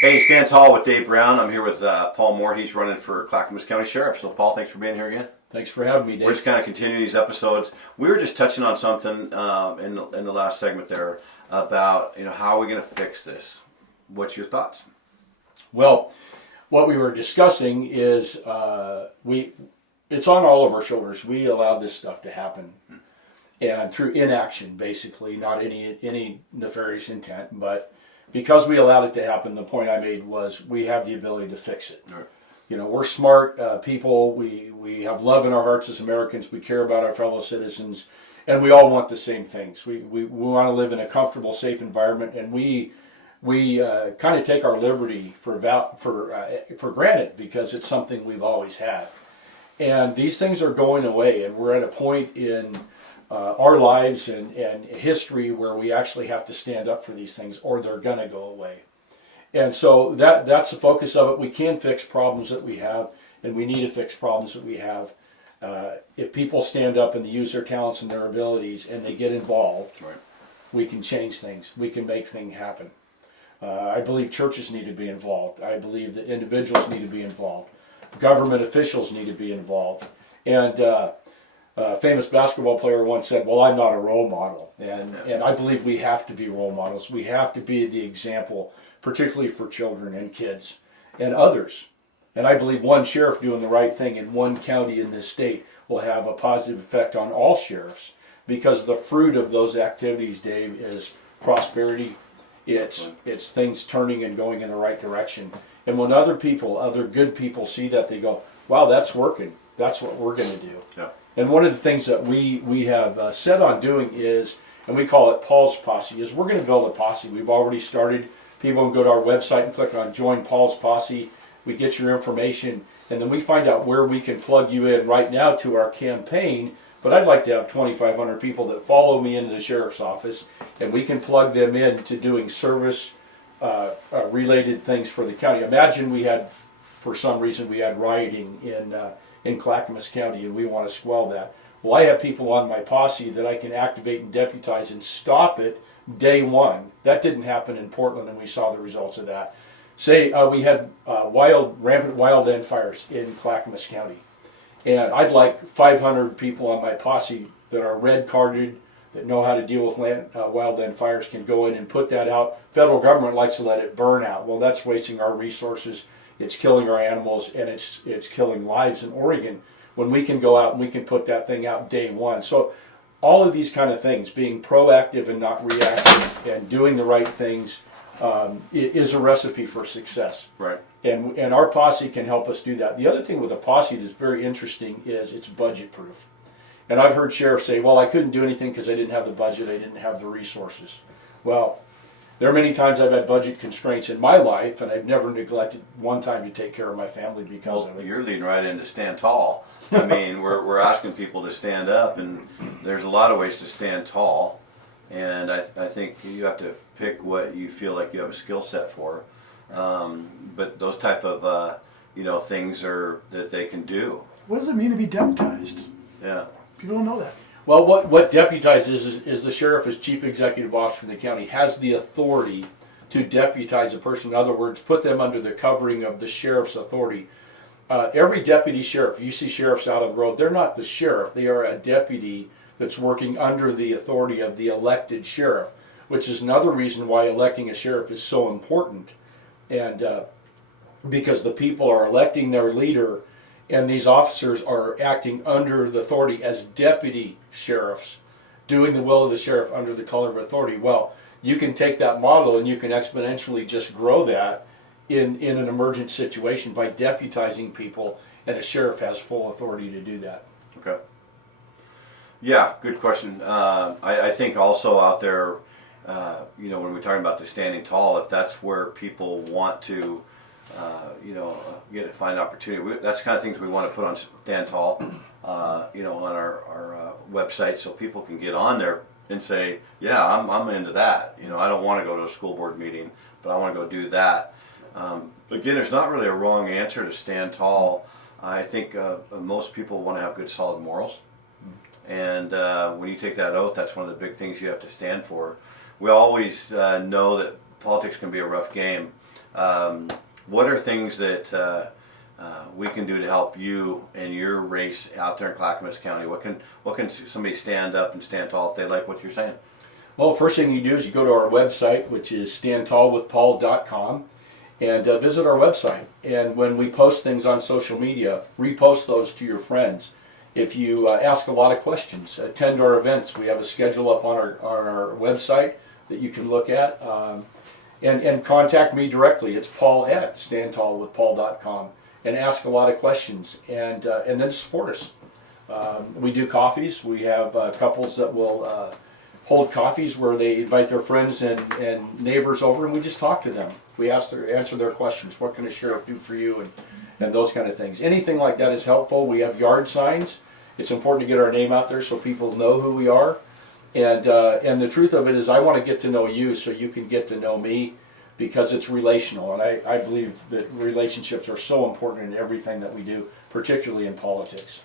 Hey, Stand Tall with Dave Brown. I'm here with Paul Moore. He's running for Clackamas County Sheriff. So, Paul, thanks for being here again. Thanks for having me, Dave. We're just kind of continuing these episodes. We were just touching on something in the last segment there about how are we going to fix this. What's your thoughts? Well, what we were discussing is it's on all of our shoulders. We allowed this stuff to happen, and through inaction, basically, not any nefarious intent, but because we allowed it to happen. The point I made was we have the ability to fix it. Right. We're smart people. We have love in our hearts as Americans. We care about our fellow citizens, and we all want the same things. We want to live in a comfortable, safe environment, and we kind of take our liberty for granted because it's something we've always had. And these things are going away, and we're at a point in our lives and history where we actually have to stand up for these things, or they're going to go away. And so that's the focus of it. We can fix problems that we have, and we need to fix problems that we have. If people stand up and they use their talents and their abilities and they get involved, Right. we can change things. We can make things happen. I believe churches need to be involved. I believe that individuals need to be involved. Government officials need to be involved. And a famous basketball player once said, well, I'm not a role model. And I believe we have to be role models. We have to be the example, particularly for children and kids and others. And I believe one sheriff doing the right thing in one county in this state will have a positive effect on all sheriffs, because the fruit of those activities, Dave, is prosperity. It's things turning and going in the right direction. And when other good people see that, they go, wow, that's working. That's what we're going to do. Yeah. And one of the things that we have set on doing is, and we call it Paul's Posse, is we're going to build a posse. We've already started. People can go to our website and click on Join Paul's Posse. We get your information, and then we find out where we can plug you in right now to our campaign. But I'd like to have 2,500 people that follow me into the sheriff's office, and we can plug them in to doing service related things for the county. Imagine for some reason we had rioting in Clackamas County, and we want to squell that. Well, I have people on my posse that I can activate and deputize and stop it day one. That didn't happen in Portland, and we saw the results of that. Say we had rampant wildland fires in Clackamas County, and I'd like 500 people on my posse that are red carded, that know how to deal with wildland fires, can go in and put that out. Federal government likes to let it burn out. Well, that's wasting our resources. It's killing our animals, and it's killing lives in Oregon, when we can go out and we can put that thing out day one. So all of these kind of things, being proactive and not reactive and doing the right things, is a recipe for success. Right. And our posse can help us do that. The other thing with a posse that's very interesting is it's budget proof. And I've heard sheriffs say, well, I couldn't do anything because I didn't have the budget, I didn't have the resources. Well, there are many times I've had budget constraints in my life, and I've never neglected one time to take care of my family because of it. You're leading right into stand tall. I mean, we're asking people to stand up, and there's a lot of ways to stand tall. And I think you have to pick what you feel like you have a skill set for. But those type of things are that they can do. What does it mean to be deputized? Yeah. People don't know that. Well, what deputized is the sheriff, as chief executive officer of the county, has the authority to deputize a person. In other words, put them under the covering of the sheriff's authority. Every deputy sheriff, you see sheriffs out on the road, they're not the sheriff. They are a deputy that's working under the authority of the elected sheriff, which is another reason why electing a sheriff is so important. And because the people are electing their leader, and these officers are acting under the authority as deputy sheriffs, doing the will of the sheriff under the color of authority. Well, you can take that model and you can exponentially just grow that in an emergent situation by deputizing people, and a sheriff has full authority to do that. Okay. Yeah, good question. I think also out there, when we're talking about the standing tall, if that's where people want to find opportunity. That's the kind of things we want to put on Stand Tall, on our website, so people can get on there and say, yeah, I'm into that. I don't want to go to a school board meeting, but I want to go do that. Again, there's not really a wrong answer to stand tall. I think most people want to have good, solid morals, And when you take that oath, that's one of the big things you have to stand for. We always know that politics can be a rough game. What are things that we can do to help you in your race out there in Clackamas County? What can somebody stand up and stand tall if they like what you're saying? Well, first thing you do is you go to our website, which is standtallwithpaul.com, and visit our website. And when we post things on social media, repost those to your friends. If you ask a lot of questions, attend our events. We have a schedule up on our website that you can look at. And contact me directly. It's Paul at standtallwithpaul.com, and ask a lot of questions, and then support us. We do coffees. We have couples that will hold coffees where they invite their friends and neighbors over, and we just talk to them. We answer their questions. What can a sheriff do for you, and those kind of things. Anything like that is helpful. We have yard signs. It's important to get our name out there so people know who we are. And the truth of it is, I want to get to know you so you can get to know me, because it's relational. And I believe that relationships are so important in everything that we do, particularly in politics.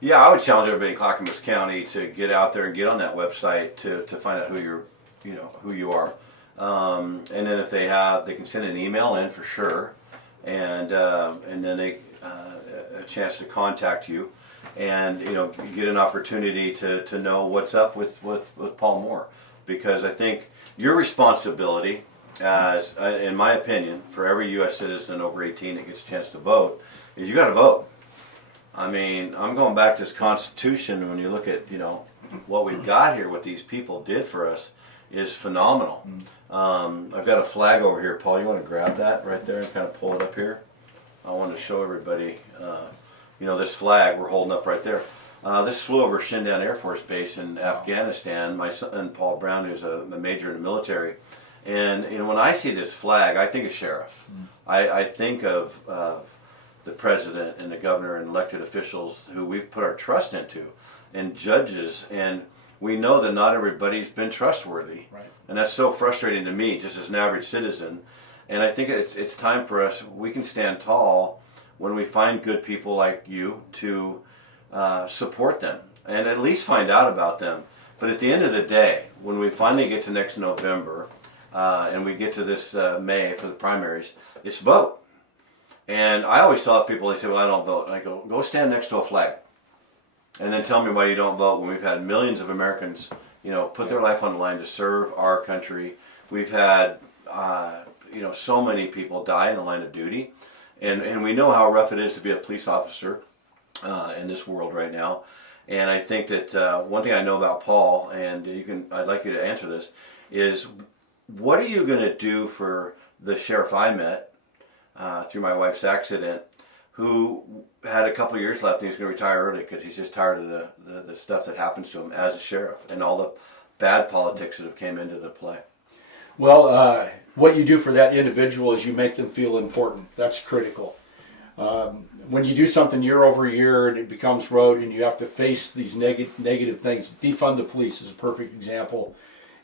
Yeah, I would challenge everybody in Clackamas County to get out there and get on that website to find out who you are. And then if they can send an email in for sure, and then they a chance to contact you, and get an opportunity to know what's up with Paul Moore, because I think your responsibility, as in my opinion, for every U.S. citizen over 18 that gets a chance to vote, is you got to vote. I mean, I'm going back to this Constitution. When you look at what we've got here, what these people did for us is phenomenal. I've got a flag over here, Paul. You want to grab that right there and kind of pull it up here? I want to show everybody, this flag we're holding up right there. This flew over Shindan Air Force Base in Afghanistan. My son, Paul Brown, who's a major in the military. And when I see this flag, I think of sheriff. I think of the president and the governor and elected officials who we've put our trust into, and judges. And we know that not everybody's been trustworthy. Right. And that's so frustrating to me, just as an average citizen. And I think it's time for us, we can stand tall when we find good people like you to support them and at least find out about them. But at the end of the day, when we finally get to next November and we get to this May for the primaries, it's vote. And I always tell people, they say, well, I don't vote. And I go stand next to a flag. And then tell me why you don't vote when we've had millions of Americans, put their life on the line to serve our country. We've had, so many people die in the line of duty. And we know how rough it is to be a police officer in this world right now. And I think that one thing I know about Paul, and I'd like you to answer this, is what are you going to do for the sheriff I met through my wife's accident, who had a couple of years left and he's going to retire early because he's just tired of the stuff that happens to him as a sheriff and all the bad politics that have came into the play? Well, what you do for that individual is you make them feel important. That's critical. When you do something year over year and it becomes rote and you have to face these negative things, defund the police is a perfect example.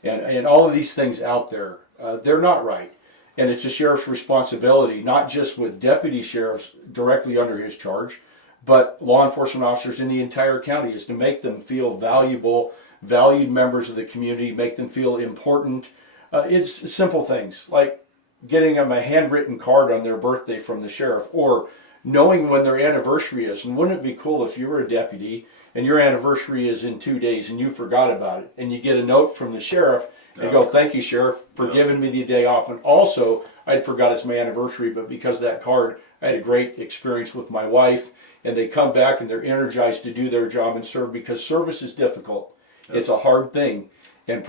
And all of these things out there, they're not right. And it's a sheriff's responsibility, not just with deputy sheriffs directly under his charge, but law enforcement officers in the entire county, is to make them feel valuable, valued members of the community, make them feel important. It's simple things like getting them a handwritten card on their birthday from the sheriff, or knowing when their anniversary is. And wouldn't it be cool if you were a deputy and your anniversary is in 2 days and you forgot about it, and you get a note from the sheriff and go, thank you, Sheriff, for giving me the day off. And also, I'd forgot it's my anniversary, but because of that card, I had a great experience with my wife. And they come back and they're energized to do their job and serve, because service is difficult. It's a hard thing. And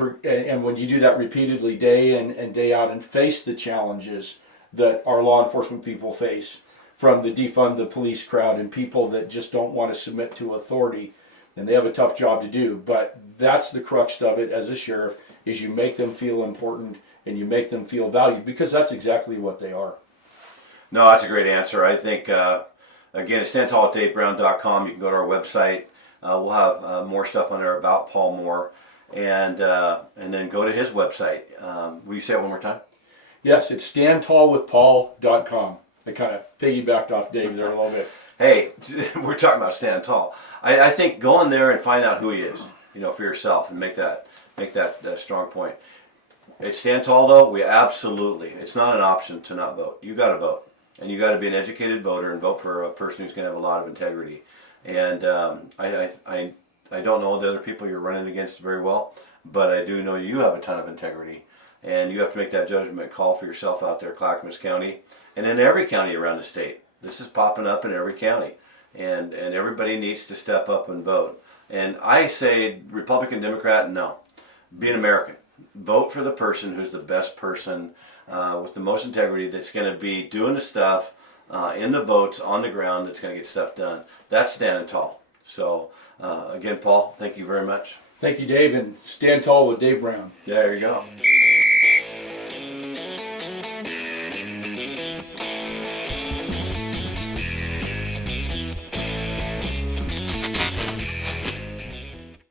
when you do that repeatedly, day in and day out, and face the challenges that our law enforcement people face, from the defund the police crowd and people that just don't want to submit to authority, and they have a tough job to do. But that's the crux of it as a sheriff, is you make them feel important and you make them feel valued, because that's exactly what they are. No, that's a great answer. I think, again, it's standtall@davebrown.com. You can go to our website. We'll have more stuff on there about Paul Moore. And then go to his website. Will you say it one more time? Yes, it's standtallwithpaul.com. I kind of piggybacked off Dave there a little bit. hey, we're talking about standing tall. I think go in there and find out who he is, for yourself, and make that strong point. At Stand Tall, though, it's not an option to not vote. You got to vote, and you got to be an educated voter and vote for a person who's going to have a lot of integrity. And I don't know the other people you're running against very well, but I do know you have a ton of integrity, and you have to make that judgment call for yourself out there, Clackamas County, and in every county around the state. This is popping up in every county, and everybody needs to step up and vote. And I say Republican, Democrat, no. Be an American. Vote for the person who's the best person with the most integrity, that's going to be doing the stuff in the votes on the ground, that's going to get stuff done. That's standing tall. So again, Paul, thank you very much. Thank you, Dave, and stand tall with Dave Brown. There you go.